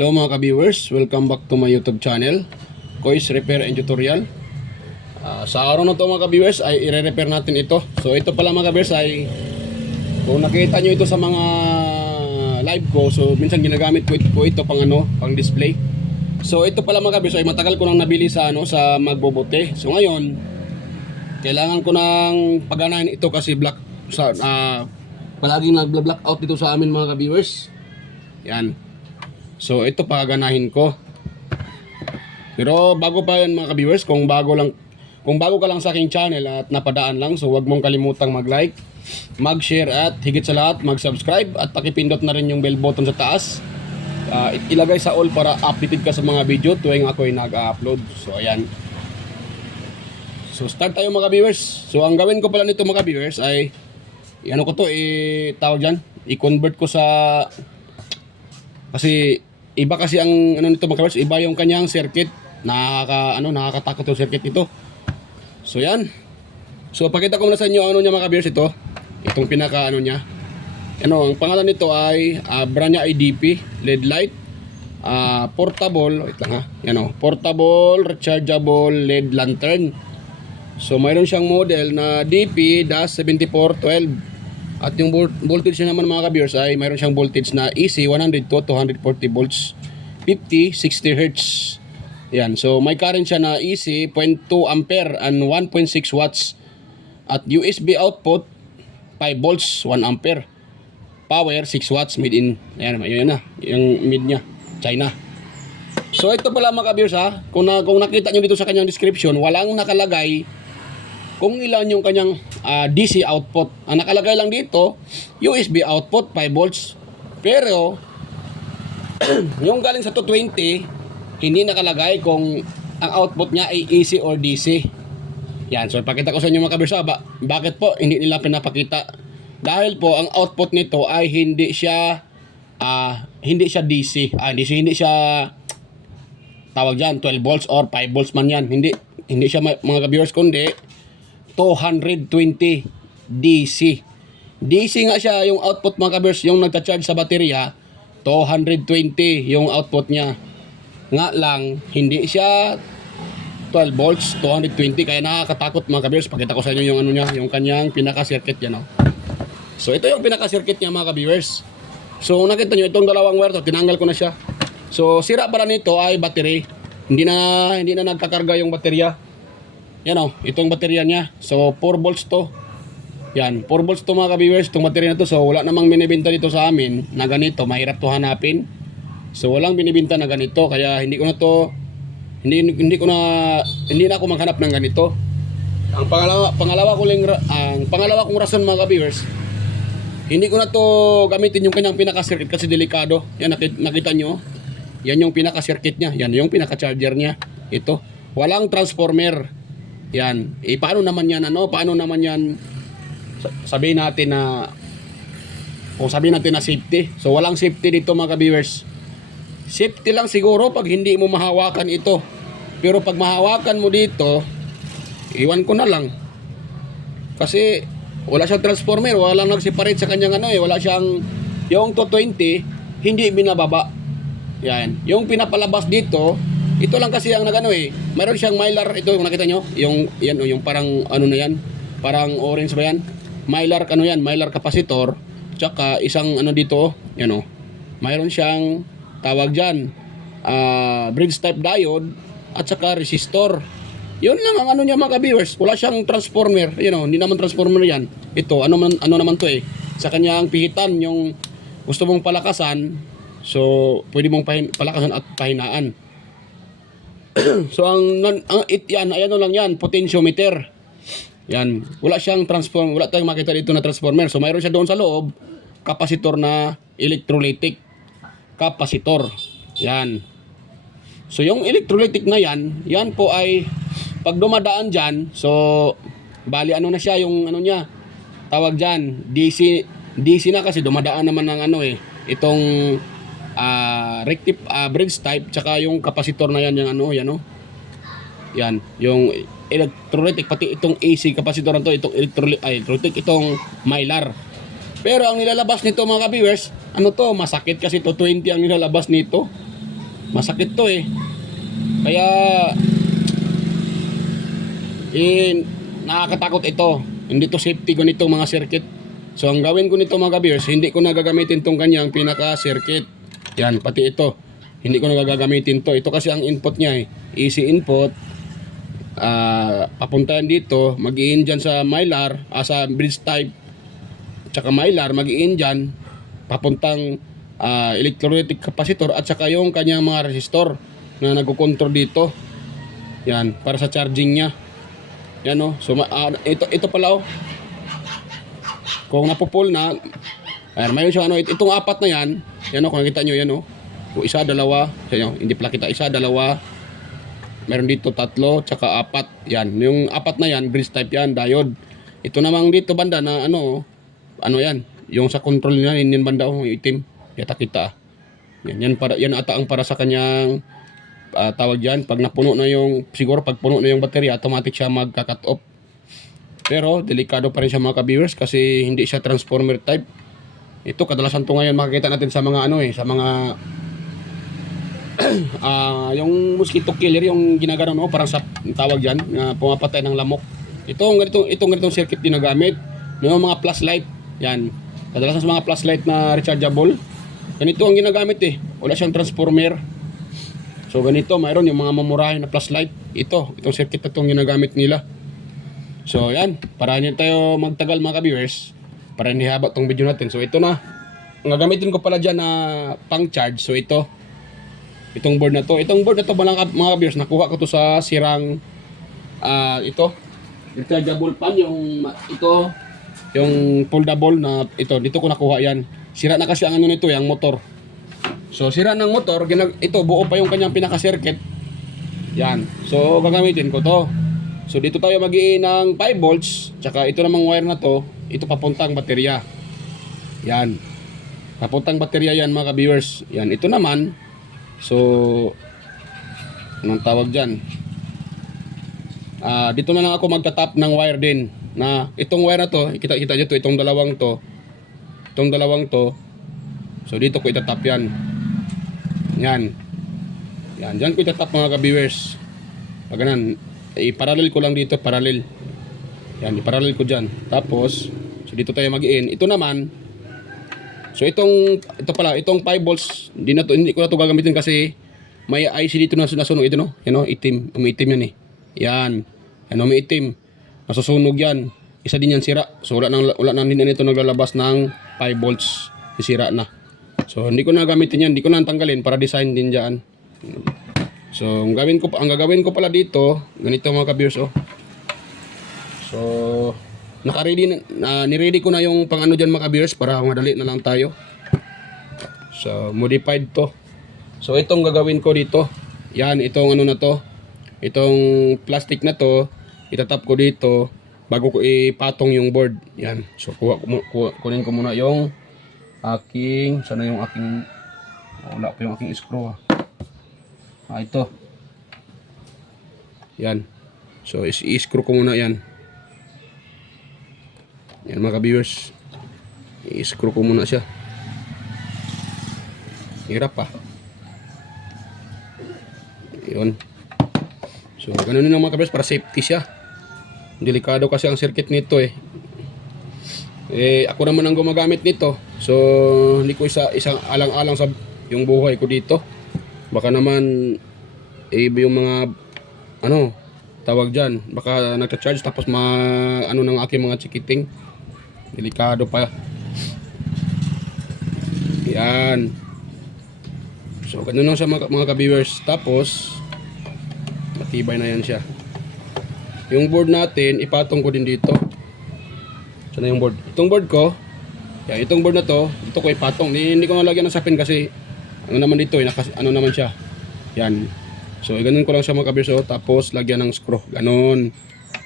Hello mga ka-viewers, welcome back to my YouTube channel, Kois Repair and Tutorial. Sa araw na to mga ka-viewers ay i-repair natin ito. So ito pala mga ka-viewers ay kung nakita nyo ito sa mga live ko, so minsan ginagamit ko ito pang pang display. So ito pala mga ka-viewers ay matagal ko nang nabili sa sa magbobote. So ngayon kailangan ko nang paganahin ito kasi palaging nag-black out dito sa amin mga ka-viewers. Yan. So ito paganahin ko. Pero bago pa yan mga ka-viewers, kung bago ka lang sa aking channel at napadaan lang, so huwag mong kalimutang mag-like, mag-share at higit sa lahat mag-subscribe at pakipindot na rin yung bell button sa taas. Ilagay sa all para updated ka sa mga video tuwing ako ay nag-upload. So ayan. So start tayo mga ka-viewers. So ang gawin ko pala nito mga ka-viewers ay tawag dyan, i-convert ko sa, kasi iba kasi ang nito mga ka-viewers, iba yung kanyang circuit. Nakakatakot yung circuit nito. So yan. So pakita ko muna sa inyo niya mga ka-viewers ito. Itong pinaka niya. Ang pangalan nito ay brand niya ay DP LED light. Portable, wait lang portable rechargeable LED lantern. So mayroon siyang model na DP-7412. At yung voltage niya naman mga ka-viewers ay mayroon siyang voltage na AC 100 to 240 volts, 50, 60 Hz. Yan. So may current siya na AC 0.2 ampere and 1.6 watts. At USB output 5 volts, 1 ampere. Power 6 watts made in, ayan na, yung mid niya, China. So ito pala mga ka-viewers kung nakita nyo dito sa kanyang description, walang nakalagay kung ilan yung kanyang DC output. Ang nakalagay lang dito, USB output 5 volts. Pero yung galing sa 220, hindi nakalagay kung ang output niya ay AC or DC. Yan, so pakita ko sa inyo mga ka-viewers, bakit po hindi nila pinapakita? Dahil po ang output nito ay hindi siya DC. Hindi siya tawag diyan 12 volts or 5 volts man yan. Hindi siya mga ka-viewers, kundi 220 DC. DC nga siya yung output mga ka-viewers, yung nagcha-charge sa baterya, 220 yung output niya. Nga lang, hindi siya 12 volts, 220, kaya nakakatakot mga ka-viewers. Pakita ko sa inyo yung yung kanyang pinaka-circuit yan. So ito yung pinaka-circuit niya mga ka-viewers. So nakita nyo itong dalawang wire to, tinanggal ko na siya. So sira pala nito ay battery. Hindi na nagkakarga yung baterya. Yan itong baterya niya. So 4 volts to. Yan, 4 volts to mga ka-viewers, itong baterya na to. So wala namang binibenta dito sa amin na ganito, mahirap to hanapin. So walang binibenta na ganito, kaya hindi na ako maghanap ng ganito. Ang pangalawa kong rason mga ka-viewers, hindi ko na to gamitin yung kanyang pinaka-circuit kasi delikado. Yan, nakita nyo, yan yung pinaka-circuit niya, yan yung pinaka-charger niya. Ito, walang transformer. Yan, paano naman yan sabihin natin na safety. So walang safety dito mga ka-viewers. Safety lang siguro pag hindi mo mahawakan ito. Pero pag mahawakan mo dito, iwan ko na lang. Kasi wala siyang transformer, wala nag-separate sa kanyang wala siyang, yung 220 hindi binababa. Yan, yung pinapalabas dito, ito lang kasi ang mayroon siyang mylar, ito kung nakita nyo, yung parang na yan, parang orange ba yan? Mylar mylar capacitor, tsaka isang dito, mayroon siyang tawag dyan, bridge type diode at saka resistor. Yun lang ang niya mga ka-viewers. Wala siyang transformer, hindi naman transformer yan. Ito, naman to sa kanyang pihitan, yung gusto mong palakasan, so pwede mong palakasan at pahinaan. So ayan lang yan, potentiometer. Yan, wala siyang transformer, wala tayong makita dito na transformer. So mayroon siya doon sa loob, capacitor na electrolytic capacitor. Yan. So yung electrolytic na yan po ay pag dumadaan dyan, so bali na siya yung niya, tawag dyan, DC na kasi dumadaan naman ng itong bridge type, tsaka yung capacitor na yan, yan, yung electrolytic, pati itong AC capacitor na to, itong electrolytic, itong mylar. Pero ang nilalabas nito mga ka-viewers, masakit kasi to 20 ang nilalabas nito. Masakit to eh. Kaya nakakatakot ito. Hindi to safety ko nito mga circuit. So ang gawin ko nito mga ka-viewers, hindi ko na gagamitin tong kanyang pinaka circuit. Yan, pati ito. Hindi ko na gagamitin to. Ito kasi ang input niya eh. Easy input. Papuntahan dito, mag-i-in dyan sa mylar, sa bridge type. Tsaka mylar, mag-i-in dyan. Papuntang electrolytic capacitor at saka yung kanyang mga resistor na nagko-control dito. Yan, para sa charging niya. Yan oh. So ito pala oh. Kung napupull na, mayroon siya itong apat na yan. Yan oh, kung nakita nyo yan oh. Kung isa, dalawa, hindi pala kita, isa, dalawa. Meron dito tatlo, tsaka apat. Yan, yung apat na yan, bridge type yan, diode. Ito namang dito banda na ano yan, yung sa control niya, yun banda oh, itim. Yata kita. Yan ata ang para sa kanyang tawag yan, pag napuno na yung, siguro pag puno na yung baterya, automatic siya magka-cut off. Pero delikado pa rin siya mga ka-viewers kasi hindi siya transformer type. Ito kadalasan to ngayon makikita natin sa mga sa mga yung mosquito killer, yung ginagano parang sa tawag diyan na pumapatay ng lamok. Itong ganitong circuit ginagamit. May mga flashlight. Yan. Kadalasan sa mga flashlight na rechargeable. Ganito ang ginagamit eh. Wala siyang transformer. So ganito, mayroon yung mga mamurahin na flashlight. Itong circuit na itong ginagamit nila. So yan, para hindi tayo magtagal mga ka-viewers, para hindi haba itong video natin. So ito na, ang gagamitin ko pala dyan na pang charge. So itong board na to mga ka-viewers, nakuha ko to sa sirang rechargeable fan, yung foldable na dito ko nakuha yan. Sira na kasi ang nito, yung motor. So sira ng motor, ito buo pa yung kanyang pinaka-circuit. Yan. So gagamitin ko to. So dito tayo mag-i-in ng 5 volts, tsaka ito namang wire na to, ito papuntang baterya. Yan. Papuntang baterya yan mga ka-viewers. Yan, ito naman. So anong tawag diyan? Dito na lang ako magta-tap ng wire din. Na itong wire na to, kita niyo to, itong dalawang to. So dito ko itatap yan. Yan. Diyan ko itatap mga ka-viewers. Pag ganun, i-parallel ko lang dito, parallel. Yan, i-parallel ko diyan. Tapos, so dito tayo mag-in. Ito naman, so itong 5 volts, hindi ko na to gagamitin kasi may IC dito na nasunog ito no. Yan oh, itim, umiitim yan eh. Yan. Yan umiitim. Nasusunog yan. Isa din yan sira. So wala nang din ito naglalabas ng 5 volts. Sira na. So hindi ko na gamitin yan, hindi ko na tanggalin para design din diyan. So ang gagawin ko pala dito, ganito mga ka-viewers oh. So ni-ready ko na yung pang diyan mga ka-viewers para madali na lang tayo. So modified to. So itong gagawin ko dito. Yan, itong na to. Itong plastic na to, itatap ko dito bago ko ipatong yung board. Yan. So kunin ko muna yung sana yung aking wala pa yung aking screw ito. Yan. So i-screw ko muna yan. Yan mga ka-viewers. I-screw ko muna siya. Hirap pa. Yun. So ganun din mga ka-viewers para safety siya. Delikado kasi ang circuit nito eh. Ako naman ang gumagamit nito. So hindi ko isang alang-alang sa yung buhay ko dito. Baka naman yung mga tawag diyan, baka nagcha-charge tapos ng aking mga chikiting. Delikado pa. Yan. So ganun lang sa mga ka-viewers. Tapos matibay na yan siya. Yung board natin ipatong ko din dito. Sana yung board. Itong board ko, itong board na to, ito ko ipatong. Hindi ko nalagyan ng sapin kasi naman dito naman siya. Yan. So ganun ko lang siya mga ka-viewers. Tapos lagyan ng screw. Ganun.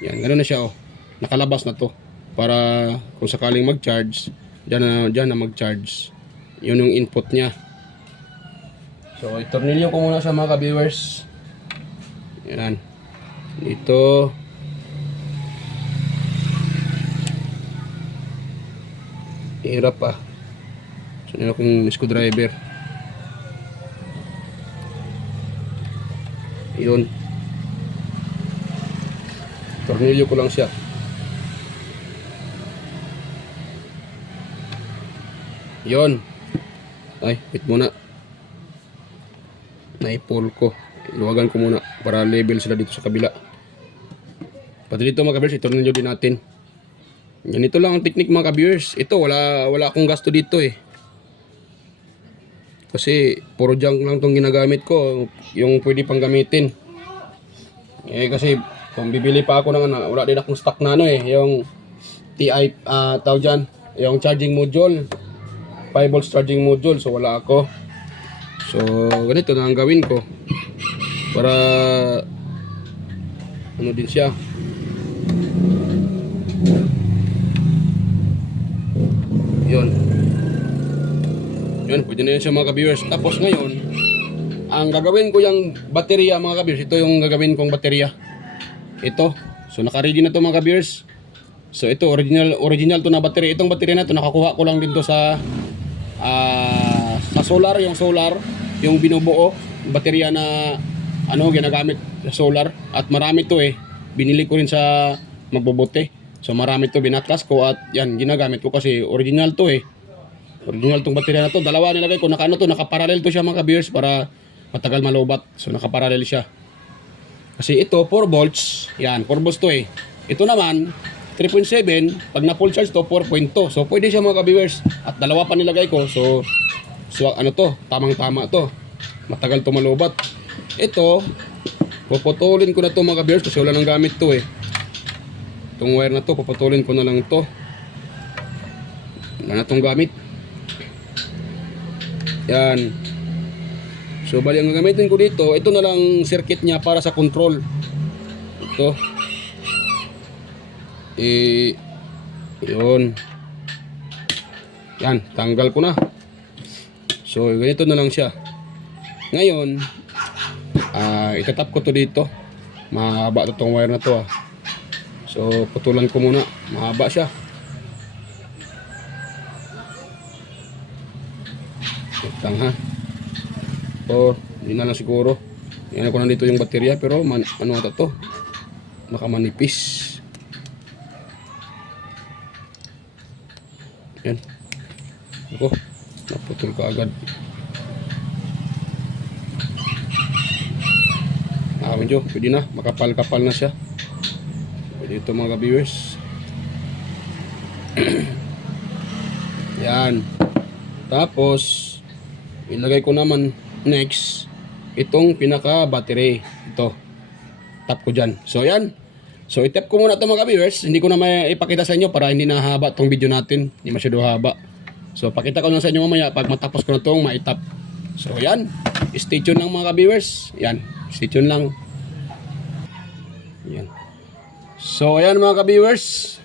Yan, ganun na siya oh. Nakalabas na to. Para kung sakaling mag-charge, diyan na mag-charge. Yun yung input niya. So itornilyo ko muna sa mga ka-viewers. Yan. Ito. Hirap pa. So yun akong screwdriver. Yun. Tornilyo ko lang siya. Yun. Ay, wait muna. Naipol ko. Iluwagan ko muna para level sila dito sa kabila. Pati dito mga ka-viewers, itornilyo din natin. Ganito lang ang technique mga ka-viewers. Ito, wala akong gasto dito eh. Kasi puro junk lang tong ginagamit ko, yung pwede pang gamitin. Eh kasi kung bibili pa ako ng wala din akong stock na yung TI tawag dyan, yung charging module, 5 volts charging module, so wala ako. So ganito na ang gawin ko para ano din siya. Yun, pwede na yun siya mga ka-viewers. Tapos ngayon, ang gagawin ko yung baterya mga ka-viewers, ito yung gagawin kong baterya. Ito. So naka-ready na to mga ka-viewers. So ito, original to na baterya. Itong baterya na to, nakakuha ko lang dito sa solar, yung binubuo, baterya na ginagamit sa solar. At marami to eh. Binili ko rin sa magbobote. So marami to, binatlas ko at yan, ginagamit ko kasi original to eh. Original tong baterya na to. Dalawa nilagay ko. Nakaparallel to siya mga ka-viewers para matagal malobat. So nakaparallel siya. Kasi ito 4 volts. Yan, 4 volts to eh. Ito naman 3.7. Pag na full charge to 4.2. So pwede siya mga ka-viewers. At dalawa pa nilagay ko. So ano to? Tamang-tama to. Matagal to malobat. Ito, puputulin ko na to mga ka-viewers kasi wala nang gamit to eh. Itong wire na to, puputulin ko na lang to. Wala na tong gamit. Yan. So bali ang gagamitin ko dito, ito na lang circuit niya para sa control. Ito. Yun. Yan, tanggal ko na. So ganito na lang siya. Ngayon, itatap ko to dito. Mahaba to tong wire na to . So putulan ko muna. Mahaba siya. Tang ha. O, hindi na lang siguro. Yan ko na dito yung baterya pero ano ata to? Nakamanipis. Yan. Ako, naputol ka agad. Medyo, pwede na. Makapal-kapal na siya. Pwede ito mga viewers. Yan. Tapos ilagay ko naman next itong pinaka battery. Ito, tap ko dyan. So yan. So itap ko muna ito mga viewers. Hindi ko na may ipakita sa inyo para hindi na haba itong video natin. Hindi masyado haba. So pakita ko lang sa inyo mamaya pag matapos ko na itong maitap. So yan. Stay tuned lang mga viewers. Yan. Stay tuned lang. Yan. So ayan mga viewers.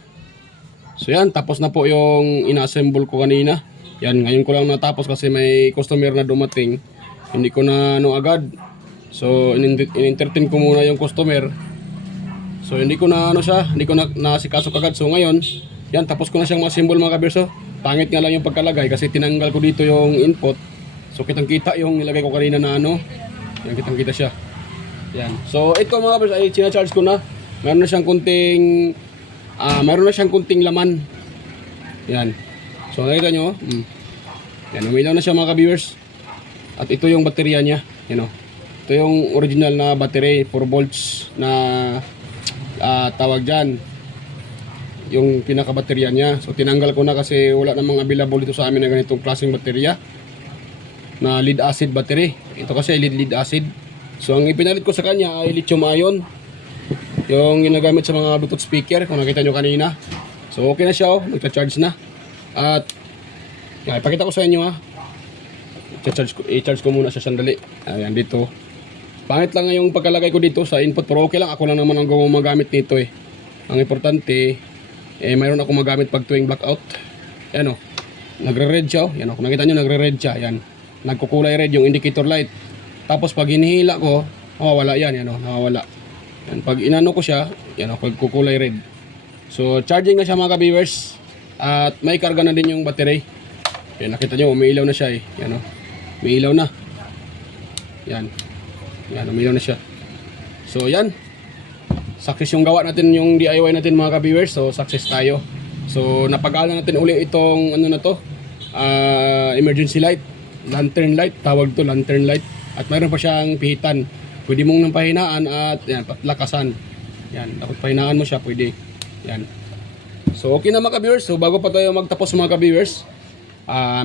So yan. Tapos na po yung ina-assemble ko kanina. Yan, ngayon ko lang natapos kasi may customer na dumating. Hindi ko na agad. So, in-entertain ko muna yung customer. So, hindi ko na hindi ko na nasikaso agad. So, ngayon, yan, tapos ko na siyang ma-assemble mga kaberso. Pangit nga lang yung pagkalagay kasi tinanggal ko dito yung input. So, kitang-kita yung nilagay ko kanina na Yan, kitang-kita siya. Yan. So, ito mga kaberso ay sinacharge ko na. Meron na siyang kunting laman. Yan. So nakita nyo, yan, umilaw na siya mga ka-viewers. At ito yung baterya niya, ito yung original na battery, 4 volts na tawag dyan, yung pinaka-baterya niya. So tinanggal ko na kasi wala namang available dito sa amin na ganitong klaseng baterya na lead acid battery. Ito kasi lead acid. So ang ipinalit ko sa kanya ay lithium ion, yung ginagamit sa mga Bluetooth speaker kung nakita nyo kanina. So okay na siya, nagcha-charge na. At ipakita ko sa inyo i-charge ko muna siya sandali. Ayan dito. Pangit lang yung pagkalagay ko dito sa input pero okay lang, ako lang naman ang gumagamit nito eh. Ang importante mayroon ako magamit pag tuwing blackout. Ayan nagre-red siya Yan kung nakita nyo nagre-red siya. Yan. Nagkukulay red yung indicator light. Tapos pag hinihila ko, nawawala yan. Nawawala. Yan. Pag inano ko siya, pagkukulay red. So charging na siya mga ka-viewers. At may karga na din yung battery. Yan, nakita nyo, umiilaw na siya eh. Yan Umiilaw na. Yan. Yan, umiilaw na siya. So yan, success yung gawa natin, yung DIY natin mga ka-viewers. So success tayo. So napag-alan natin uli itong ano na to, emergency light, lantern light, tawag to lantern light. At mayroon pa siyang pihitan. Pwede mong nang pahinaan at yan, patlakasan. Yan, dapat pahinaan mo siya, pwede. Yan. So okay na mga ka-viewers. So bago pa tayo magtapos mga ka-viewers,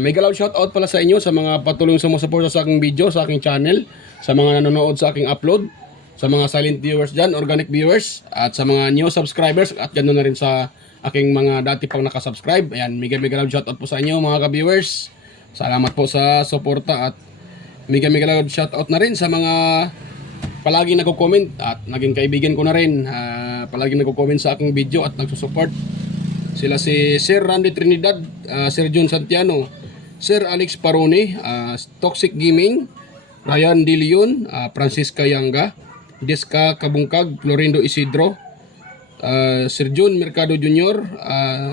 mega loud shoutout pala sa inyo sa mga patuloy sumusuporta sa aking video, sa aking channel, sa mga nanonood sa aking upload, sa mga silent viewers dyan, organic viewers, at sa mga new subscribers, at ganoon na rin sa aking mga dati pang nakasubscribe. Ayan, mega loud shoutout po sa inyo mga ka-viewers. Salamat po sa suporta at mega loud shoutout na rin sa mga palagi nagko-comment at naging kaibigan ko na rin. Palagi nagko-comment sa aking video at nagsusupport. Sila si Sir Randy Trinidad, Sir John Santiano, Sir Alex Parone, Toxic Gaming, Ryan De Leon, Francisca Yanga, Deska Kabungkag, Florindo Isidro, Sir John Mercado Jr.,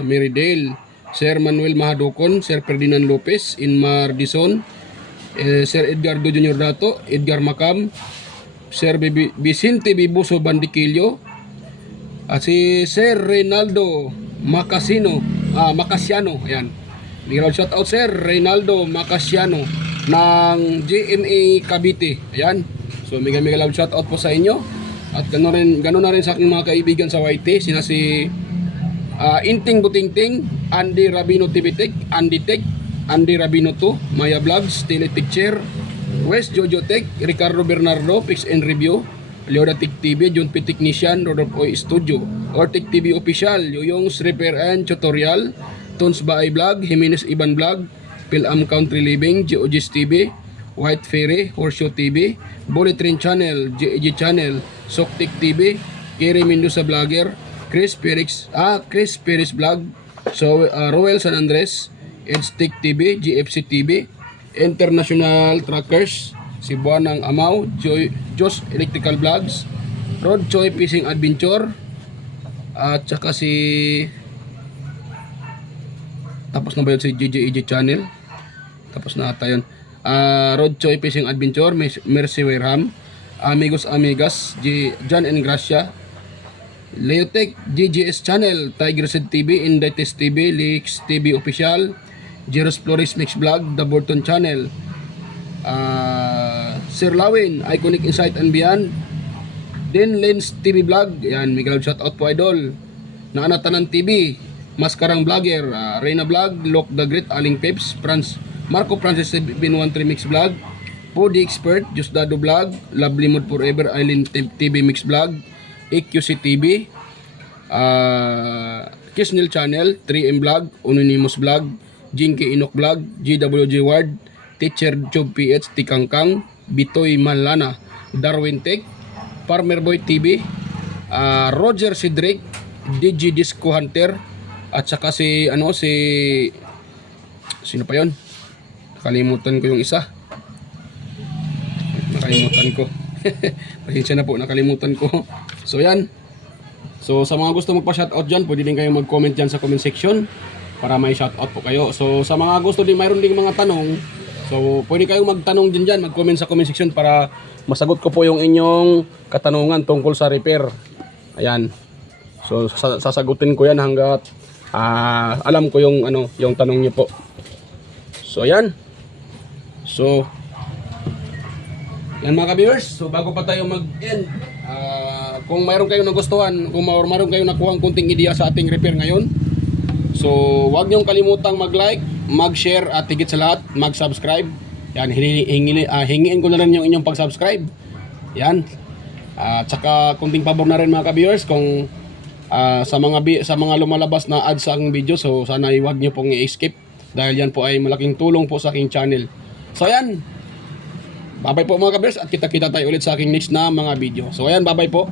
Mary Dale, Sir Manuel Mahadokon, Sir Ferdinand Lopez, Inmar Dison, Sir Edgardo Jr. Dato, Edgar Macam, Sir Vicente Bibuso Bandiquillo, at si Sir Reynaldo Macasiano, ayan. Shout out Sir Reynaldo Macasiano ng GMA Cavite. Ayan. So mega loud shout out po sa inyo. At gano'n na rin sa aking mga kaibigan sa YT, sina si Inting Butingting, Andy Rabino TV Tech, Andy Tech, Andy Rabino 2, Maya Vlogs, Tele Picture, West Jojo Tech, Ricardo Bernardo, Pix and Review, Leoda Tech TV, John P. Technician, Rodolfo Oy Studio, Ortec TV Official, Yoyong's Repair and Tutorial, Tons Baay Vlog, Jimenez Iban Vlog, Pilam Country Living, GeoGis TV, White Ferry, Horseshoe TV, Bullet Train Channel, JEG Channel, Soktik TV, Kerry Mendoza Vlogger, Chris Perez Vlog, so Roel San Andres, Edstick TV, GFC TV, International Trackers, si Buanang Amaw, Jos Electrical Vlogs, Rod Choi Fishing Adventure, at saka si tapos na ba yun si JJEG Channel? Tapos na ata yun. Rod Choi Fishing Adventure, Mercy Wareham, Amigos Amigas, John and Gracia, Leotech, GGS Channel, Tiger Seed TV, Indites TV, Leaks TV Official, Jeros Flores Mix Vlog, The Burton Channel, Sir Lawin, Iconic Insight and Beyond, then Lens TV Vlog, yan, mega loud shoutout po idol, Naanatanan TV, Maskarang Vlogger, Reyna Vlog, Lock the Great, Aling Peps, Marco Francis B13 Mix Vlog, Podi Expert, Justado Vlog, Lovely Mood Forever, Island TV Mix Vlog, EQC TV, Kisnil Channel, 3M Vlog, Anonymous Vlog, Jinky Inok Vlog, GWG Ward, Teacher Job PH, Tikangkang, Bitoy Manlana, Darwin Tech, Farmer Boy TV, Roger Cedric, DG Disco Hunter, at saka si sino pa yon? Nakalimutan ko yung isa. Nakalimutan ko. Pasensya na po, nakalimutan ko. So yan. So sa mga gusto magpa-shoutout dyan, pwede din kayo mag-comment dyan sa comment section para may shoutout po kayo. So sa mga gusto din, mayroon din mga tanong. So pwede kayong magtanong dyan, mag-comment sa comment section para masagot ko po yung inyong katanungan tungkol sa repair. Ayan. So sasagutin ko yan hanggat alam ko yung yung tanong niyo po. So ayan. So yan mga ka-viewers. So bago pa tayo mag-end, kung mayroon kayong nagustuhan, kung mayroon kayong nakuhang kunting ideya sa ating repair ngayon, so huwag niyong kalimutang mag-like, mag-share at higit sa lahat, mag-subscribe. Yan, hingiin ko na rin yung inyong pag-subscribe. Yan. At saka kunting pabor na rin mga ka-viewers kung sa mga lumalabas na ads sa aking video, so sana huwag niyo pong i-skip dahil yan po ay malaking tulong po sa aking channel. So ayan, bye bye po mga ka-viewers at kita-kita tayo ulit sa aking next na mga video. So ayan, bye bye po.